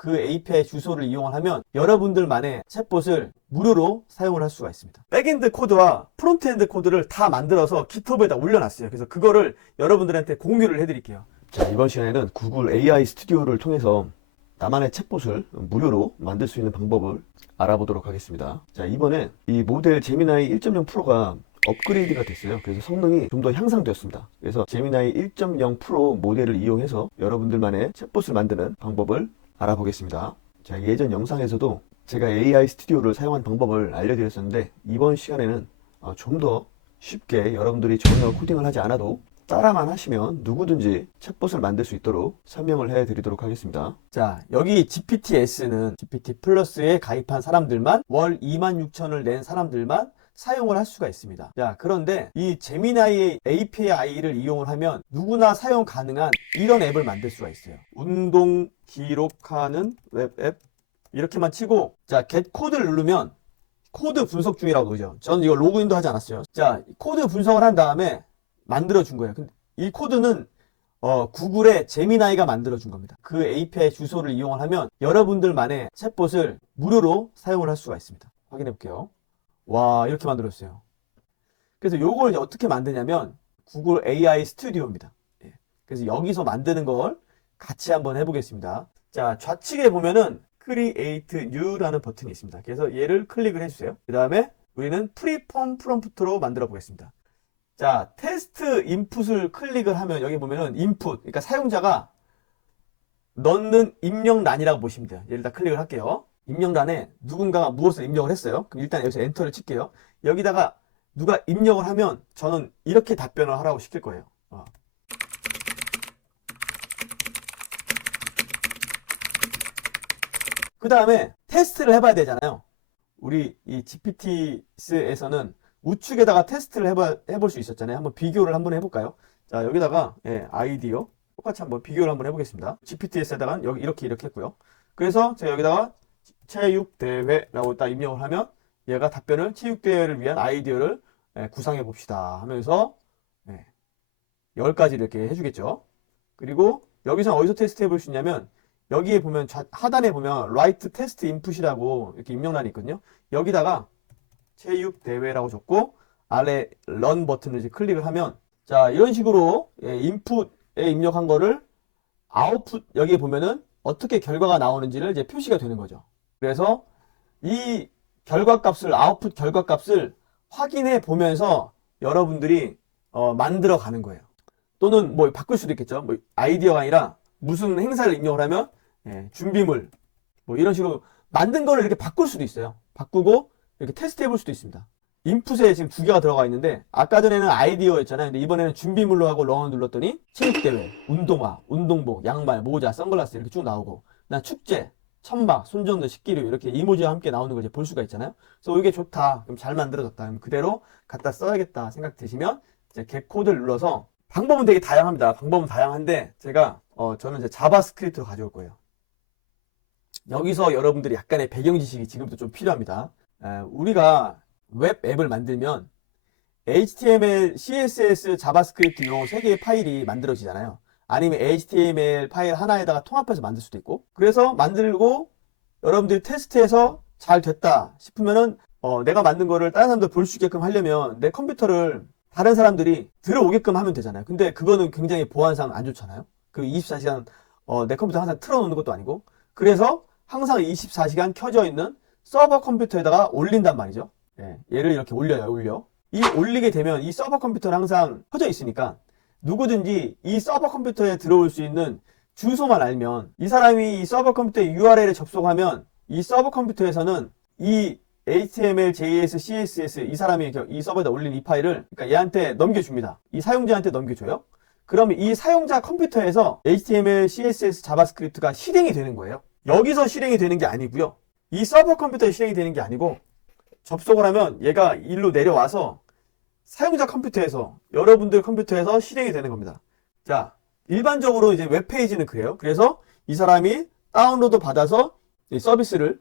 그 API 주소를 이용을 하면 여러분들만의 챗봇을 무료로 사용을 할 수가 있습니다. 백엔드 코드와 프론트엔드 코드를 다 만들어서 깃허브에다 올려놨어요. 그래서 그거를 여러분들한테 공유를 해드릴게요. 자, 이번 시간에는 구글 AI 스튜디오를 통해서 나만의 챗봇을 무료로 만들 수 있는 방법을 알아보도록 하겠습니다. 자, 이번에 이 모델 제미나이 1.0 프로가 업그레이드가 됐어요. 그래서 성능이 좀 더 향상되었습니다. 그래서 제미나이 1.0 프로 모델을 이용해서 여러분들만의 챗봇을 만드는 방법을 알아보겠습니다. 자, 예전 영상에서도 제가 AI 스튜디오를 사용한 방법을 알려드렸었는데 이번 시간에는 좀 더 쉽게 여러분들이 전혀 코딩을 하지 않아도 따라만 하시면 누구든지 챗봇을 만들 수 있도록 설명을 해드리도록 하겠습니다. 자, 여기 GPTS는 GPT 플러스에 가입한 사람들만 월 26,000을 낸 사람들만 사용을 할 수가 있습니다. 자, 그런데 이 제미나이의 API를 이용을 하면 누구나 사용 가능한 이런 앱을 만들 수가 있어요. 운동 기록하는 웹 앱 이렇게만 치고 자, get 코드를 누르면 코드 분석 중이라고 그러죠. 저는 이거 로그인도 하지 않았어요. 자, 코드 분석을 한 다음에 만들어 준 거예요. 근데 이 코드는 구글의 제미나이가 만들어 준 겁니다. 그 API 주소를 이용을 하면 여러분들만의 챗봇을 무료로 사용을 할 수가 있습니다. 확인해 볼게요. 와, 이렇게 만들었어요. 그래서 요걸 어떻게 만드냐면 구글 AI 스튜디오입니다. 그래서 여기서 만드는 걸 같이 한번 해보겠습니다. 자, 좌측에 보면은 Create New라는 버튼이 있습니다. 그래서 얘를 클릭을 해주세요. 그 다음에 우리는 프리폼 프롬프트로 만들어 보겠습니다. 자, 테스트 인풋을 클릭을 하면 여기 보면은 인풋, 그러니까 사용자가 넣는 입력란이라고 보시면 돼요. 얘를 다 클릭을 할게요. 입력란에 누군가가 무엇을 입력을 했어요. 그럼 일단 여기서 엔터를 칠게요. 여기다가 누가 입력을 하면 저는 이렇게 답변을 하라고 시킬 거예요. 그 다음에 테스트를 해봐야 되잖아요. 우리 이 GPT에서는 우측에다가 테스트를 해볼 수 있었잖아요. 한번 비교를 한번 해볼까요? 자, 여기다가 아이디어 똑같이 한번 비교를 한번 해보겠습니다. GPT에다가 여기 이렇게 했고요. 그래서 제가 여기다가 체육대회라고 딱 입력을 하면 얘가 답변을 체육대회를 위한 아이디어를 구상해 봅시다 하면서 10가지를 이렇게 해주겠죠. 그리고 여기서 어디서 테스트 해볼 수 있냐면 여기에 보면 하단에 보면 Write Test Input이라고 이렇게 입력란이 있거든요. 여기다가 체육대회라고 적고 아래 Run 버튼을 이제 클릭을 하면 자, 이런 식으로 인풋에 입력한 거를 아웃풋 여기에 보면은 어떻게 결과가 나오는지를 이제 표시가 되는 거죠. 그래서 이 결과값을 아웃풋 결과값을 확인해 보면서 여러분들이 만들어 가는 거예요. 또는 뭐 바꿀 수도 있겠죠. 뭐 아이디어가 아니라 무슨 행사를 입력을 하면 준비물 뭐 이런 식으로 만든 거를 이렇게 바꿀 수도 있어요. 바꾸고 이렇게 테스트 해볼 수도 있습니다. 인풋에 지금 2개가 들어가 있는데 아까 전에는 아이디어였잖아요. 근데 이번에는 준비물로 하고 런을 눌렀더니 체육대회, 운동화, 운동복, 양말, 모자, 선글라스 이렇게 쭉 나오고 나 축제, 천막, 손정도, 식기류 이렇게 이모지와 함께 나오는 걸 이제 볼 수가 있잖아요. 그래서 이게 좋다. 그럼 잘 만들어졌다. 그럼 그대로 갖다 써야겠다 생각 드시면 이제 get 코드를 눌러서 방법은 되게 다양합니다. 방법은 다양한데 제가 저는 이제 자바스크립트로 가져올 거예요. 여기서 여러분들이 약간의 배경 지식이 지금도 좀 필요합니다. 우리가 웹 앱을 만들면 HTML, CSS, 자바스크립트 요 3개의 파일이 만들어지잖아요. 아니면 HTML 파일 하나에다가 통합해서 만들 수도 있고. 그래서 만들고 여러분들이 테스트해서 잘 됐다 싶으면은 내가 만든 거를 다른 사람들 볼 수 있게끔 하려면 내 컴퓨터를 다른 사람들이 들어오게끔 하면 되잖아요. 근데 그거는 굉장히 보안상 안 좋잖아요. 그 24시간 내 컴퓨터 항상 틀어놓는 것도 아니고. 그래서 항상 24시간 켜져 있는 서버 컴퓨터에다가 올린단 말이죠. 얘를 이렇게 올려. 이 올리게 되면 이 서버 컴퓨터는 항상 켜져 있으니까 누구든지 이 서버 컴퓨터에 들어올 수 있는 주소만 알면 이 사람이 이 서버 컴퓨터의 URL에 접속하면 이 서버 컴퓨터에서는 이 HTML, JS, CSS 이 사람이 이 서버에다 올린 이 파일을 그러니까 얘한테 넘겨줍니다. 이 사용자한테 넘겨줘요. 그러면 이 사용자 컴퓨터에서 HTML, CSS, 자바스크립트가 실행이 되는 거예요. 여기서 실행이 되는 게 아니고요. 이 서버 컴퓨터에 실행이 되는 게 아니고 접속을 하면 얘가 일로 내려와서 사용자 컴퓨터에서 여러분들 컴퓨터에서 실행이 되는 겁니다. 자, 일반적으로 이제 웹페이지는 그래요. 그래서 이 사람이 다운로드 받아서 이 서비스를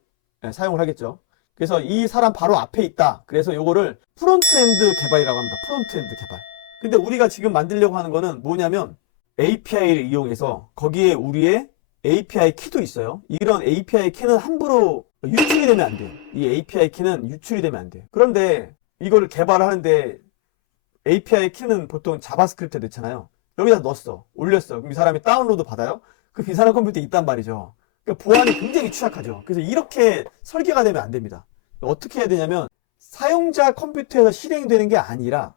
사용을 하겠죠. 그래서 이 사람 바로 앞에 있다. 그래서 요거를 프론트엔드 개발이라고 합니다. 프론트엔드 개발. 근데 우리가 지금 만들려고 하는 거는 뭐냐면 API를 이용해서 거기에 우리의 API 키도 있어요. 이런 API 키는 함부로 유출이 되면 안 돼요. 이 API 키는 유출이 되면 안 돼요. 그런데 이거를 개발하는데 API 키는 보통 자바스크립트에 넣잖아요. 여기다 넣었어. 올렸어. 그럼 이 사람이 다운로드 받아요? 그럼 이 사람 컴퓨터에 있단 말이죠. 그러니까 보안이 굉장히 취약하죠. 그래서 이렇게 설계가 되면 안 됩니다. 어떻게 해야 되냐면 사용자 컴퓨터에서 실행되는 게 아니라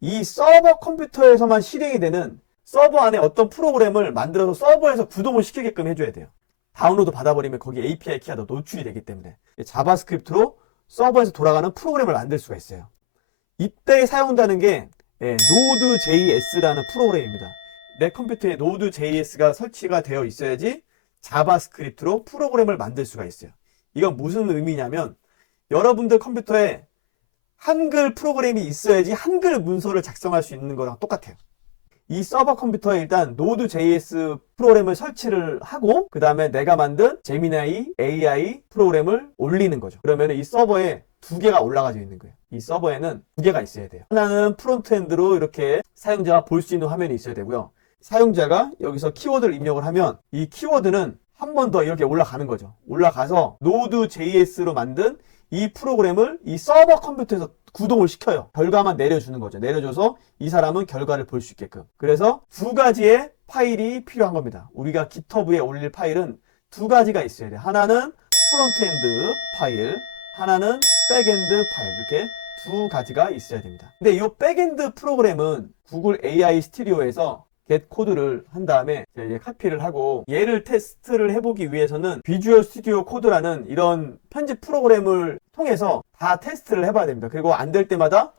이 서버 컴퓨터에서만 실행이 되는 서버 안에 어떤 프로그램을 만들어서 서버에서 구동을 시키게끔 해줘야 돼요. 다운로드 받아버리면 거기 API 키가 노출이 되기 때문에 자바스크립트로 서버에서 돌아가는 프로그램을 만들 수가 있어요. 이때 사용한다는 게 Node.js라는 프로그램입니다. 내 컴퓨터에 Node.js가 설치가 되어 있어야지 자바스크립트로 프로그램을 만들 수가 있어요. 이건 무슨 의미냐면 여러분들 컴퓨터에 한글 프로그램이 있어야지 한글 문서를 작성할 수 있는 거랑 똑같아요. 이 서버 컴퓨터에 일단 Node.js 프로그램을 설치를 하고 그 다음에 내가 만든 제미나이 AI 프로그램을 올리는 거죠. 그러면 이 서버에 두 개가 올라가져 있는 거예요. 이 서버에는 두 개가 있어야 돼요. 하나는 프론트엔드로 이렇게 사용자가 볼 수 있는 화면이 있어야 되고요. 사용자가 여기서 키워드를 입력을 하면 이 키워드는 한 번 더 이렇게 올라가는 거죠. 올라가서 Node.js로 만든 이 프로그램을 이 서버 컴퓨터에서 구동을 시켜요. 결과만 내려주는 거죠. 내려줘서 이 사람은 결과를 볼 수 있게끔. 그래서 두 가지의 파일이 필요한 겁니다. 우리가 GitHub에 올릴 파일은 두 가지가 있어야 돼요. 하나는 프론트엔드 파일, 하나는 백엔드 파일. 이렇게 두 가지가 있어야 됩니다. 근데 이 백엔드 프로그램은 구글 AI 스튜디오에서 get 코드를 한 다음에 이제 카피를 하고 얘를 테스트를 해보기 위해서는 비주얼 스튜디오 코드라는 이런 편집 프로그램을 통해서 다 테스트를 해봐야 됩니다. 그리고 안 될 때마다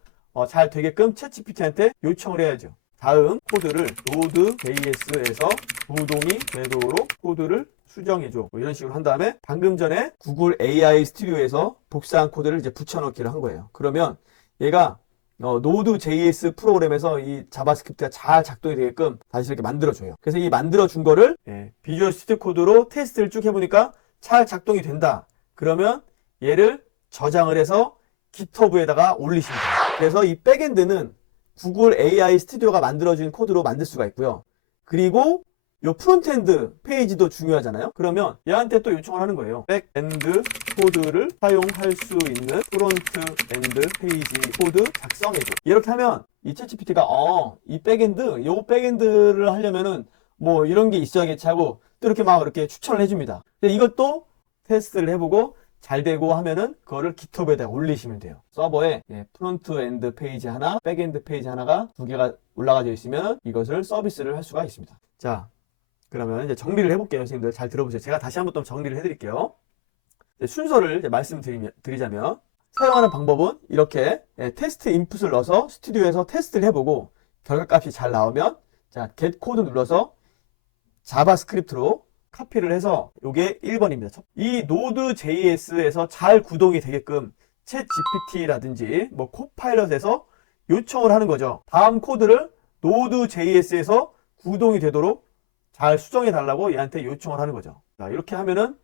잘 되게끔 챗GPT한테 요청을 해야죠. 다음 코드를 Node.js에서 구동이 되도록 코드를 수정해줘. 뭐 이런 식으로 한 다음에 방금 전에 구글 AI 스튜디오에서 복사한 코드를 이제 붙여넣기를 한 거예요. 그러면 얘가 Node.js 프로그램에서 이 자바스크립트가 잘 작동이 되게끔 다시 이렇게 만들어줘요. 그래서 이 만들어준 거를 비주얼 스튜디오 코드로 테스트를 쭉 해보니까 잘 작동이 된다. 그러면 얘를 저장을 해서 GitHub에다가 올리시면 돼요. 그래서 이 백엔드는 구글 AI 스튜디오가 만들어준 코드로 만들 수가 있고요. 그리고 요 프론트엔드 페이지도 중요하잖아요. 그러면 얘한테 또 요청을 하는 거예요. 백엔드 코드를 사용할 수 있는 프론트엔드 페이지 코드 작성해줘. 이렇게 하면 이 챗GPT가 이 백엔드, 요 백엔드를 하려면은 뭐 이런 게 있어야겠지 하고 또 이렇게 막 이렇게 추천을 해줍니다. 근데 이것도 테스트를 해보고 잘 되고 하면은 그거를 GitHub에다 올리시면 돼요. 서버에 프론트엔드 페이지 하나, 백엔드 페이지 하나가 두 개가 올라가져 있으면 이것을 서비스를 할 수가 있습니다. 자, 그러면 이제 정리를 해볼게요. 선생님들 잘 들어보세요. 제가 다시 한번 또 정리를 해드릴게요. 순서를 이제 말씀드리자면 사용하는 방법은 이렇게 테스트 인풋을 넣어서 스튜디오에서 테스트를 해보고 결과값이 잘 나오면 자 get 코드 눌러서 자바스크립트로 카피를 해서 이게 1번입니다. 이 Node.js에서 잘 구동이 되게끔 챗 GPT라든지 뭐 코파일럿에서 요청을 하는 거죠. 다음 코드를 Node.js에서 구동이 되도록 잘 수정해 달라고 얘한테 요청을 하는 거죠. 자, 이렇게 하면은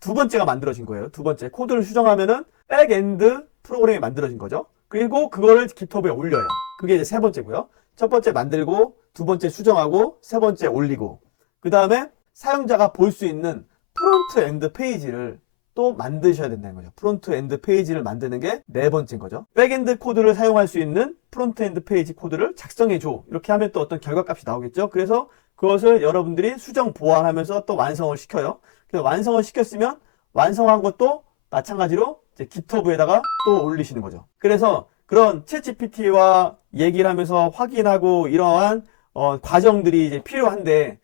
두 번째가 만들어진 거예요. 두 번째 코드를 수정하면은 백엔드 프로그램이 만들어진 거죠. 그리고 그거를 GitHub에 올려요. 그게 이제 세 번째고요. 첫 번째 만들고 두 번째 수정하고 세 번째 올리고 그 다음에 사용자가 볼 수 있는 프론트엔드 페이지를 또 만드셔야 된다는 거죠. 프론트엔드 페이지를 만드는 게 네 번째인 거죠. 백엔드 코드를 사용할 수 있는 프론트엔드 페이지 코드를 작성해줘. 이렇게 하면 또 어떤 결과값이 나오겠죠. 그래서 그것을 여러분들이 수정 보완하면서 또 완성을 시켜요. 그래서 완성을 시켰으면 완성한 것도 마찬가지로 이제 GitHub에다가 또 올리시는 거죠. 그래서 그런 챗GPT와 얘기를 하면서 확인하고 이러한 과정들이 이제 필요한데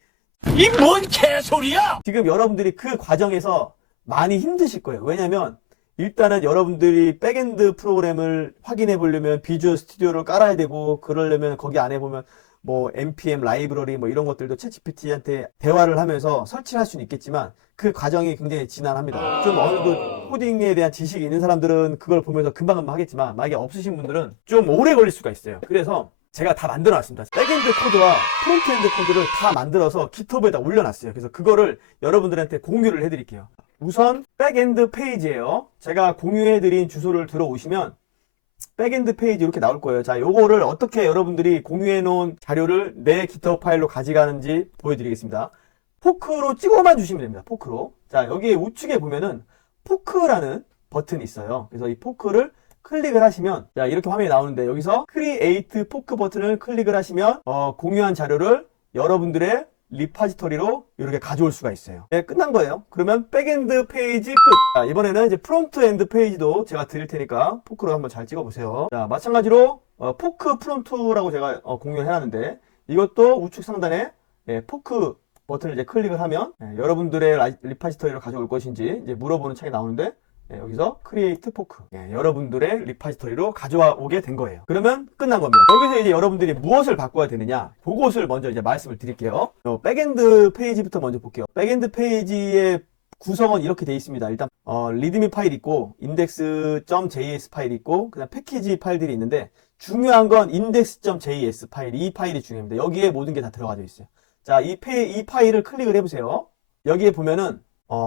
이 뭔 개소리야! 지금 여러분들이 그 과정에서 많이 힘드실 거예요. 왜냐면 일단은 여러분들이 백엔드 프로그램을 확인해 보려면 비주얼 스튜디오를 깔아야 되고 그러려면 거기 안에 보면 뭐 npm 라이브러리 뭐 이런 것들도 챗GPT한테 대화를 하면서 설치할 수는 있겠지만 그 과정이 굉장히 지난합니다. 좀 어느 정도 코딩에 대한 지식이 있는 사람들은 그걸 보면서 금방금방 하겠지만 만약에 없으신 분들은 좀 오래 걸릴 수가 있어요. 그래서 제가 다 만들어 놨습니다. 백엔드 코드와 프론트엔드 코드를 다 만들어서 GitHub에다 올려놨어요. 그래서 그거를 여러분들한테 공유를 해드릴게요. 우선 백엔드 페이지예요. 제가 공유해드린 주소를 들어오시면 백엔드 페이지 이렇게 나올 거예요. 자, 요거를 어떻게 여러분들이 공유해 놓은 자료를 내 GitHub 파일로 가져가는지 보여드리겠습니다. 포크로 찍어만 주시면 됩니다. 포크로. 자, 여기 우측에 보면은 포크라는 버튼이 있어요. 그래서 이 포크를 클릭을 하시면, 자, 이렇게 화면이 나오는데, 여기서 크리에이트 포크 버튼을 클릭을 하시면 공유한 자료를 여러분들의 리파지토리로 이렇게 가져올 수가 있어요. 네, 끝난 거예요. 그러면 백엔드 페이지 끝. 자, 이번에는 이제 프론트 엔드 페이지도 제가 드릴 테니까 포크로 한번 잘 찍어 보세요. 자, 마찬가지로 포크 프론트라고 제가 공유를 해놨는데, 이것도 우측 상단에 포크 버튼을 이제 클릭을 하면 여러분들의 리파지토리로 가져올 것인지 이제 물어보는 창이 나오는데, 여기서 크리에이트 포크, 여러분들의 리파지토리로 가져오게 된 거예요. 그러면 끝난 겁니다. 여기서 이제 여러분들이 무엇을 바꿔야 되느냐, 그것을 먼저 이제 말씀을 드릴게요. 백엔드 페이지부터 먼저 볼게요. 백엔드 페이지의 구성은 이렇게 되어 있습니다. 일단 리드미 파일 있고 index.js 파일 있고 그다음 패키지 파일들이 있는데, 중요한 건 index.js 파일, 이 파일이 중요합니다. 여기에 모든 게 다 들어가져 있어요. 자, 이 파일을 클릭을 해보세요. 여기에 보면은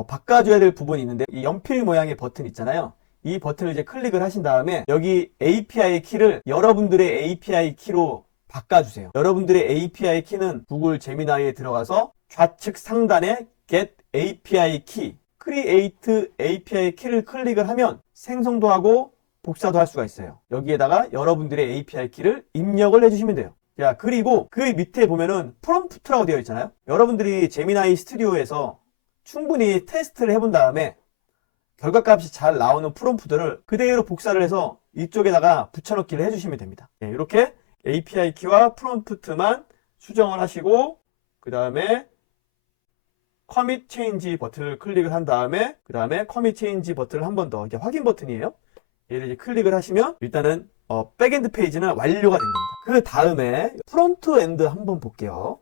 바꿔줘야 될 부분이 있는데, 이 연필 모양의 버튼 있잖아요. 이 버튼을 이제 클릭을 하신 다음에 여기 API 키를 여러분들의 API 키로 바꿔주세요. 여러분들의 API 키는 구글 제미나이에 들어가서 좌측 상단에 Get API Key, Create API 키를 클릭을 하면 생성도 하고 복사도 할 수가 있어요. 여기에다가 여러분들의 API 키를 입력을 해주시면 돼요. 자, 그리고 그 밑에 보면은 프롬프트라고 되어 있잖아요. 여러분들이 제미나이 스튜디오에서 충분히 테스트를 해본 다음에 결과값이 잘 나오는 프롬프트를 그대로 복사를 해서 이쪽에다가 붙여넣기를 해주시면 됩니다. 이렇게 API 키와 프롬프트만 수정을 하시고, 그 다음에 커밋 체인지 버튼을 클릭을 한 다음에, 그 다음에 커밋 체인지 버튼을 한 번 더, 이게 확인 버튼이에요. 얘를 이제 클릭을 하시면 일단은 백엔드 페이지는 완료가 된 겁니다. 그 다음에 프론트 엔드 한번 볼게요.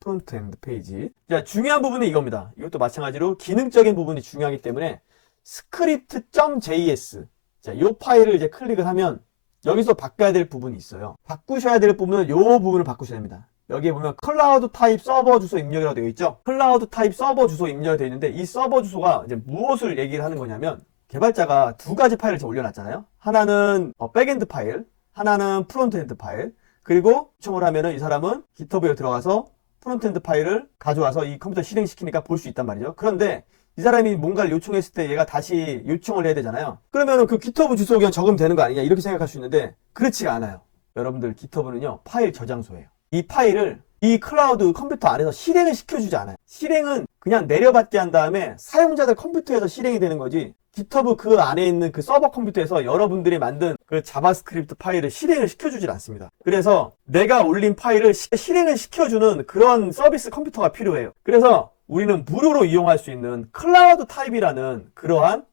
프론트 엔드 페이지. 자, 중요한 부분은 이겁니다. 이것도 마찬가지로 기능적인 부분이 중요하기 때문에 script.js, 자, 이 파일을 이제 클릭을 하면 여기서 바꿔야 될 부분이 있어요. 바꾸셔야 될 부분은 이 부분을 바꾸셔야 됩니다. 여기에 보면 클라우드 타입 서버 주소 입력이라고 되어 있죠. 클라우드 타입 서버 주소 입력이 되어 있는데, 이 서버 주소가 이제 무엇을 얘기를 하는 거냐면, 개발자가 두 가지 파일을 지금 올려놨잖아요. 하나는 백엔드 파일, 하나는 프론트엔드 파일. 그리고 요청을 하면은 이 사람은 GitHub에 들어가서 프론트엔드 파일을 가져와서 이 컴퓨터 실행시키니까 볼 수 있단 말이죠. 그런데 이 사람이 뭔가를 요청했을 때 얘가 다시 요청을 해야 되잖아요. 그러면은 그 GitHub 주소 그냥 적으면 되는 거 아니냐, 이렇게 생각할 수 있는데, 그렇지가 않아요. 여러분들, GitHub는요 파일 저장소예요. 이 파일을 이 클라우드 컴퓨터 안에서 실행을 시켜주지 않아요. 실행은 그냥 내려받게 한 다음에 사용자들 컴퓨터에서 실행이 되는 거지, GitHub 그 안에 있는 그 서버 컴퓨터에서 여러분들이 만든 그 자바스크립트 파일을 실행을 시켜주질 않습니다. 그래서 내가 올린 파일을 실행을 시켜주는 그런 서비스 컴퓨터가 필요해요. 그래서 우리는 무료로 이용할 수 있는 클라우드 타입이라는 그러한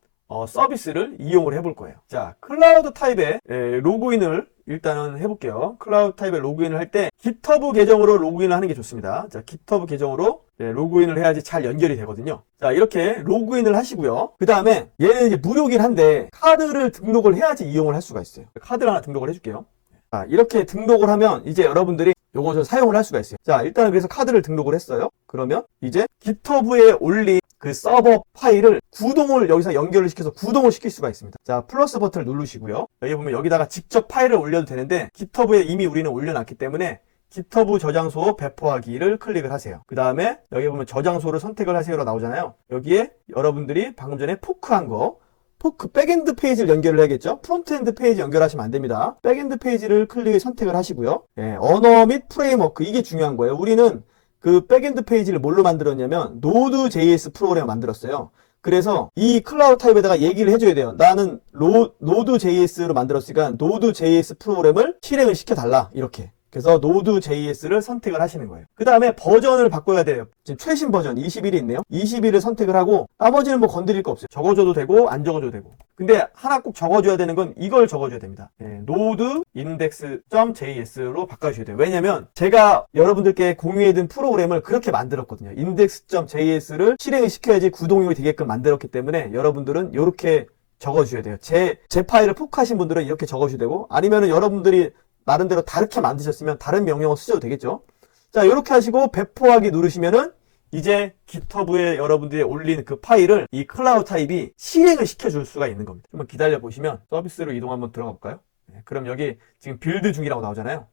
서비스를 이용을 해볼 거예요. 자, 클라우드 타입에 로그인을 일단은 해볼게요. 클라우드 타입에 로그인을 할 때 GitHub 계정으로 로그인을 하는 게 좋습니다. 자, GitHub 계정으로 로그인을 해야지 잘 연결이 되거든요. 자, 이렇게 로그인을 하시고요. 그 다음에 얘는 이제 무료긴 한데 카드를 등록을 해야지 이용을 할 수가 있어요. 카드를 하나 등록을 해줄게요. 자, 이렇게 등록을 하면 이제 여러분들이 요것을 사용을 할 수가 있어요. 자, 일단은 그래서 카드를 등록을 했어요. 그러면 이제 GitHub에 올린 그 서버 파일을 구동을 여기서 연결을 시켜서 구동을 시킬 수가 있습니다. 자, 플러스 버튼을 누르시고요. 여기 보면 여기다가 직접 파일을 올려도 되는데, GitHub에 이미 우리는 올려놨기 때문에 GitHub 저장소 배포하기를 클릭을 하세요. 그 다음에 여기 보면 저장소를 선택을 하세요로 나오잖아요. 여기에 여러분들이 방금 전에 포크한 거, 포크 백엔드 페이지를 연결을 해야겠죠. 프론트엔드 페이지 연결하시면 안 됩니다. 백엔드 페이지를 선택을 하시고요. 언어 및 프레임워크, 이게 중요한 거예요. 우리는 그 백엔드 페이지를 뭘로 만들었냐면 Node.js 프로그램을 만들었어요. 그래서 이 클라우드 타입에다가 얘기를 해줘야 돼요. 나는 Node.js로 만들었으니까 Node.js 프로그램을 실행을 시켜달라, 이렇게. 그래서 Node.js를 선택을 하시는 거예요. 그 다음에 버전을 바꿔야 돼요. 지금 최신 버전 21이 있네요. 21을 선택을 하고 나머지는 뭐 건드릴 거 없어요. 적어줘도 되고 안 적어줘도 되고. 근데 하나 꼭 적어줘야 되는 건 이걸 적어줘야 됩니다. node index.js로 바꿔주셔야 돼요. 왜냐면 제가 여러분들께 공유해둔 프로그램을 그렇게 만들었거든요. index.js를 실행을 시켜야지 구동이 되게끔 만들었기 때문에 여러분들은 이렇게 적어주셔야 돼요. 제 파일을 포크하신 분들은 이렇게 적어주셔야 되고, 아니면은 여러분들이 나름대로 다르게 만드셨으면 다른 명령어 쓰셔도 되겠죠. 자, 이렇게 하시고 배포하기 누르시면은 이제 GitHub에 여러분들이 올린 그 파일을 이 클라우드 타입이 실행을 시켜줄 수가 있는 겁니다. 한번 기다려 보시면 서비스로 이동 한번 들어가 볼까요? 그럼 여기 지금 빌드 중이라고 나오잖아요.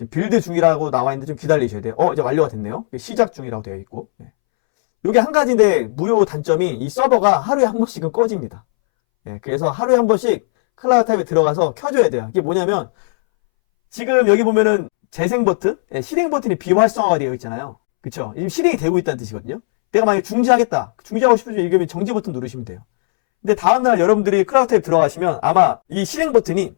지금 빌드 중이라고 나와 있는데 좀 기다리셔야 돼요. 이제 완료가 됐네요. 시작 중이라고 되어 있고. 이게 한 가지인데 무료 단점이 이 서버가 하루에 한 번씩은 꺼집니다. 그래서 하루에 한 번씩 클라우드 타입에 들어가서 켜줘야 돼요. 이게 뭐냐면 지금 여기 보면은 재생 버튼, 실행 버튼이 비활성화가 되어 있잖아요. 그쵸? 지금 실행이 되고 있다는 뜻이거든요. 내가 만약에 중지하겠다. 중지하고 싶으면 이거면 정지 버튼 누르시면 돼요. 근데 다음날 여러분들이 클라우드 타입 들어가시면 아마 이 실행 버튼이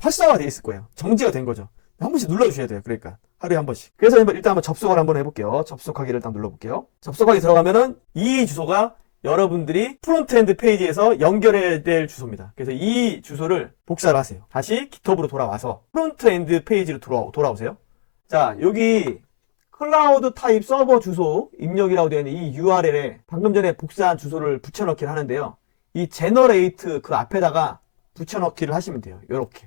활성화가 되어 있을 거예요. 정지가 된 거죠. 한 번씩 눌러주셔야 돼요. 그러니까 하루에 한 번씩. 그래서 일단 한번 접속을 한번 해볼게요. 접속하기를 일단 눌러볼게요. 접속하기 들어가면은 이 주소가 여러분들이 프론트엔드 페이지에서 연결해야 될 주소입니다. 그래서 이 주소를 복사를 하세요. 다시 GitHub으로 돌아와서 프론트엔드 페이지로 돌아오세요. 자, 여기 클라우드 타입 서버 주소 입력이라고 되어 있는 이 URL에 방금 전에 복사한 주소를 붙여넣기를 하는데요. 이 제너레이트 그 앞에다가 붙여넣기를 하시면 돼요. 이렇게.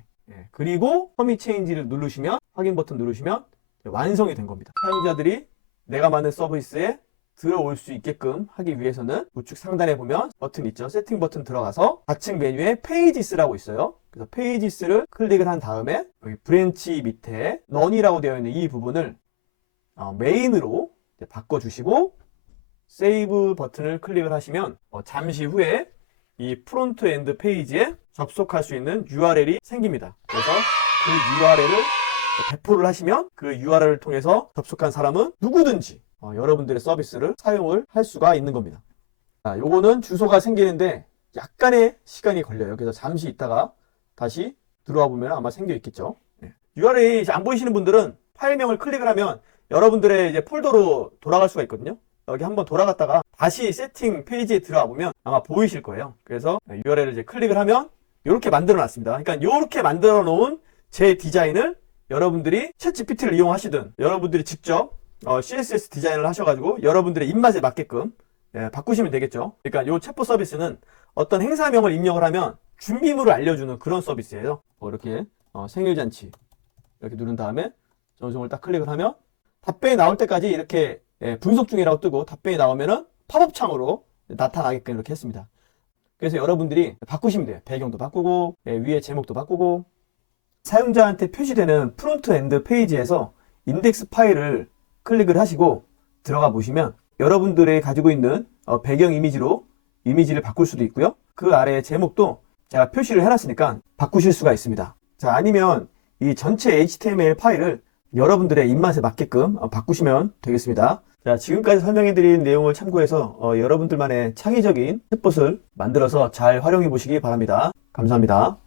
그리고 커밋 체인지를 누르시면, 확인 버튼 누르시면 완성이 된 겁니다. 사용자들이 내가 만든 서비스에 들어올 수 있게끔 하기 위해서는 우측 상단에 보면 버튼 있죠. 세팅 버튼 들어가서 좌측 메뉴에 페이지스라고 있어요. 그래서 페이지스를 클릭을 한 다음에 여기 브랜치 밑에 넌이라고 되어 있는 이 부분을 메인으로 바꿔주시고 세이브 버튼을 클릭을 하시면 잠시 후에 이 프론트엔드 페이지에 접속할 수 있는 URL이 생깁니다. 그래서 그 URL을 배포를 하시면 그 URL을 통해서 접속한 사람은 누구든지 여러분들의 서비스를 사용을 할 수가 있는 겁니다. 자, 요거는 주소가 생기는데 약간의 시간이 걸려요. 그래서 잠시 있다가 다시 들어와 보면 아마 생겨 있겠죠. URL이 안 보이시는 분들은 파일명을 클릭을 하면 여러분들의 이제 폴더로 돌아갈 수가 있거든요. 여기 한번 돌아갔다가 다시 세팅 페이지에 들어와 보면 아마 보이실 거예요. 그래서 URL을 이제 클릭을 하면 이렇게 만들어 놨습니다. 그러니까 이렇게 만들어 놓은 제 디자인을 여러분들이 챗GPT를 이용하시든 여러분들이 직접 CSS 디자인을 하셔가지고 여러분들의 입맛에 맞게끔 바꾸시면 되겠죠. 그러니까 이 챗봇 서비스는 어떤 행사명을 입력을 하면 준비물을 알려주는 그런 서비스예요. 이렇게 생일잔치 이렇게 누른 다음에 전송을 딱 클릭을 하면 답변이 나올 때까지 이렇게 분석 중이라고 뜨고 답변이 나오면은 팝업 창으로 나타나게끔 이렇게 했습니다. 그래서 여러분들이 바꾸시면 돼요. 배경도 바꾸고 위에 제목도 바꾸고 사용자한테 표시되는 프론트엔드 페이지에서 인덱스 파일을 클릭을 하시고 들어가 보시면 여러분들이 가지고 있는 배경 이미지로 이미지를 바꿀 수도 있고요. 그 아래에 제목도 제가 표시를 해놨으니까 바꾸실 수가 있습니다. 자, 아니면 이 전체 HTML 파일을 여러분들의 입맛에 맞게끔 바꾸시면 되겠습니다. 자, 지금까지 설명해드린 내용을 참고해서 여러분들만의 창의적인 챗봇을 만들어서 잘 활용해 보시기 바랍니다. 감사합니다.